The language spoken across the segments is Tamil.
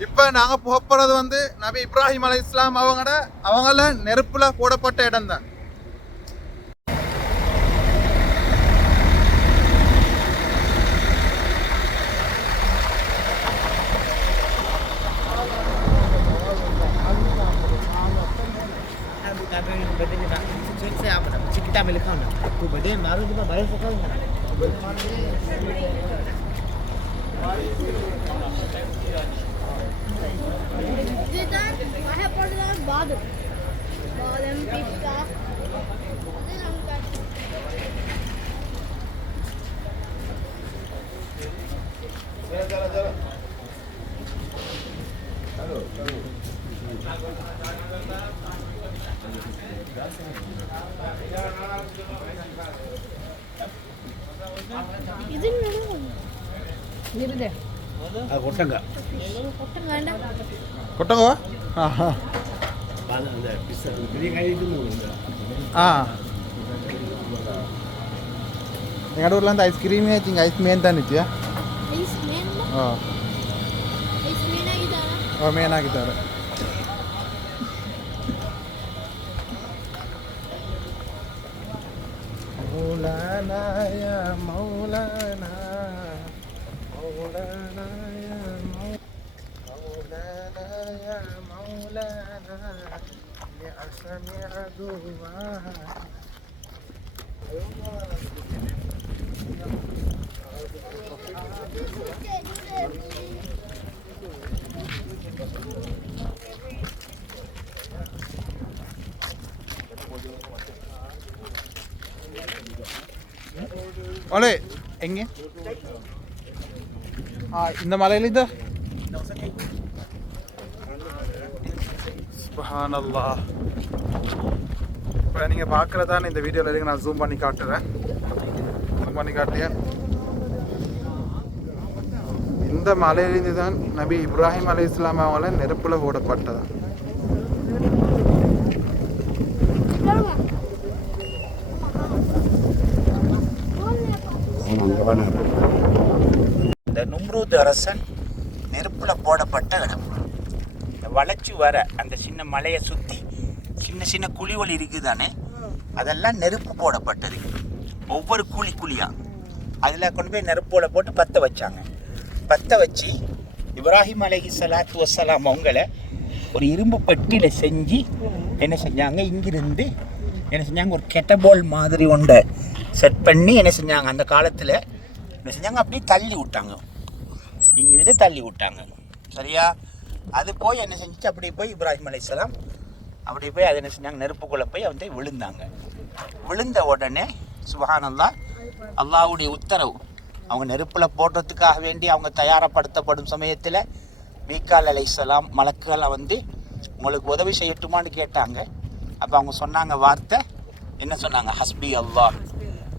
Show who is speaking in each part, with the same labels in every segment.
Speaker 1: இப்போ நாங்கள் போக போகிறது வந்து நபி இப்ராஹிம் அலை இஸ்லாம் அவங்களோட அவங்கள நெருப்பில் போடப்பட்ட இடம் தான்.
Speaker 2: kita ambil
Speaker 3: బాదం బాదం
Speaker 2: పిస్తా ఇది నిరుదే
Speaker 3: కొట్టంగా కొట్టంగా
Speaker 1: కొట్టంగా ஆ
Speaker 2: Bala ada pisah. Jadi kayak itu mau.
Speaker 1: ஆ எங்களோட ஊரில் வந்து ஐஸ்கிரீமே வச்சுங்க ஐஸ் மேன் தான் இருந்துச்சு
Speaker 3: ಐಸ್ ಮೇನ್
Speaker 1: ஓ
Speaker 3: ಐಸ್ ಮೇನ್ ಆಗಿದ್ದಾರ
Speaker 1: ஓ man ஆக்கிட்டாரு Maulana Ole, enge? Ah, ini malai lida? சுபஹானல்லா இப்போ நீங்கள் பார்க்குறதான இந்த வீடியோவில் இருக்கு நான் ஜூம் பண்ணி காட்டுறேன். ஜூம் பண்ணி காட்டுறேன் இந்த மலையிலிருந்து தான் நபி இப்ராஹிம் அலை இஸ்லாம் அவங்கள நெருப்பில் போடப்பட்டதான்
Speaker 4: இந்த நும்ரூத் அரசன் நெருப்பில் போடப்பட்ட இடம். வளைச்சி வர அந்த சின்ன மலையை சுற்றி சின்ன சின்ன குழிவல் இருக்குதானே? அதெல்லாம் நெருப்பு போடப்பட்டது. ஒவ்வொரு குழி குழியாக அதில் கொண்டு போய் நெருப்போட போட்டு பற்ற வச்சாங்க. பற்ற வச்சு இப்ராஹிம் அலஹி சலாத்து வசலாம் அவங்கள ஒரு இரும்பு பெட்டியில் செஞ்சு என்ன செஞ்சாங்க? இங்கிருந்து என்ன செஞ்சாங்க? ஒரு கெட்டபோல் மாதிரி ஒன்றை செட் பண்ணி என்ன செஞ்சாங்க? அந்த காலத்தில் என்ன செஞ்சாங்க? அப்படியே தள்ளி விட்டாங்க. இங்கிருந்து தள்ளி விட்டாங்க. சரியா? அது போய் என்ன செஞ்சிச்சு அப்படி போய் இப்ராஹிம் அலைஹிஸ்ஸலாம் அப்படி போய் அது என்ன செஞ்சாங்க நெருப்புக்குள்ளே போய் வந்து விழுந்தாங்க. விழுந்த உடனே சுபஹானல்லா அல்லாவுடைய உத்தரவு அவங்க நெருப்பில் போடுறதுக்காக வேண்டி அவங்க தயாரப்படுத்தப்படும் சமயத்தில் மீக்கால் அலைசலாம் மலக்குகளை வந்து உங்களுக்கு உதவி செய்யட்டுமான்னு கேட்டாங்க. அப்போ அவங்க சொன்னாங்க வார்த்தை என்ன சொன்னாங்க? ஹஸ்பி அல்லா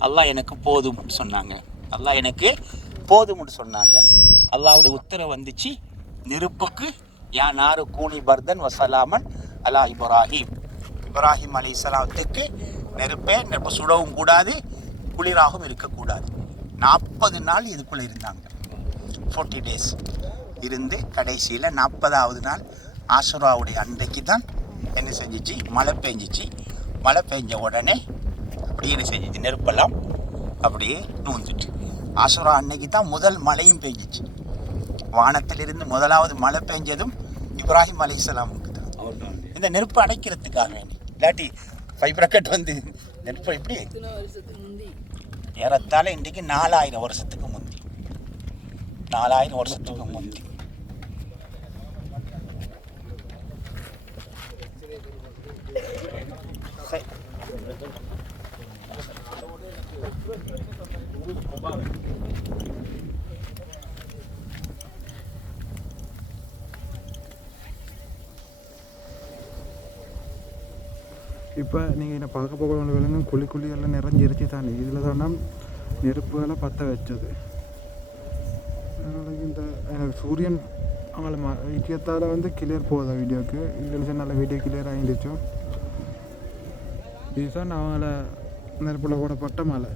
Speaker 4: அல்லாஹ் எனக்கு போதும்னு சொன்னாங்க. அல்லாஹ் எனக்கு போதும்னு சொன்னாங்க. அல்லாவுடைய உத்தரவு வந்துச்சு. நெருப்புக்கு யா ஆறு கூனி பர்தன் வசலாமன் அலா இப்ராஹிம். இப்ராஹிம் அலி இஸ்லாத்துக்கு நெருப்பே நெருப்பு சுடவும் கூடாது குளிராகவும் இருக்கக்கூடாது. நாற்பது நாள் இதுக்குள்ளே இருந்தாங்க. ஃபோர்ட்டி டேஸ் இருந்து கடைசியில் நாற்பதாவது நாள் ஆசுராவுடைய அன்றைக்கு தான் என்ன செஞ்சிச்சு? மழை பெஞ்சிச்சு. மழை பெஞ்ச உடனே அப்படியே என்ன செஞ்சிச்சு? நெருப்பெல்லாம் அப்படியே நூந்துட்டு ஆசுரா அன்னைக்கு தான் முதல் மழையும் பெஞ்சிச்சு. வானத்திலிருந்து முதலாவது மழை பெஞ்சதும் இப்ராஹிம் அலைஹிஸ்ஸலாமுக்கு தான் இந்த நெருப்பு அடைக்கிறதுக்காக வேண்டி. இல்லாட்டி ஃபைப்ரக்கட் வந்து நெருப்பு எப்படி? ஏறத்தாழ இன்றைக்கு நாலாயிரம் வருஷத்துக்கு முந்தி. நாலாயிரம் வருஷத்துக்கு முந்தி. சரி.
Speaker 1: இப்போ நீங்கள் என்ன பார்க்க போக விலங்கு? குழி குழி எல்லாம் நிறைஞ்சிருச்சு தானே. இதில் தானே நெருப்புகளை பற்ற வச்சது. அதனால் இந்த சூரியன் அவங்கள ம வந்து கிளியர் போகுதா வீடியோவுக்கு இல்லைன்னு நல்ல வீடியோ கிளியர் ஆகிடுச்சோம் இதுதான் அவங்கள நெருப்பில் போடப்பட்ட மலை.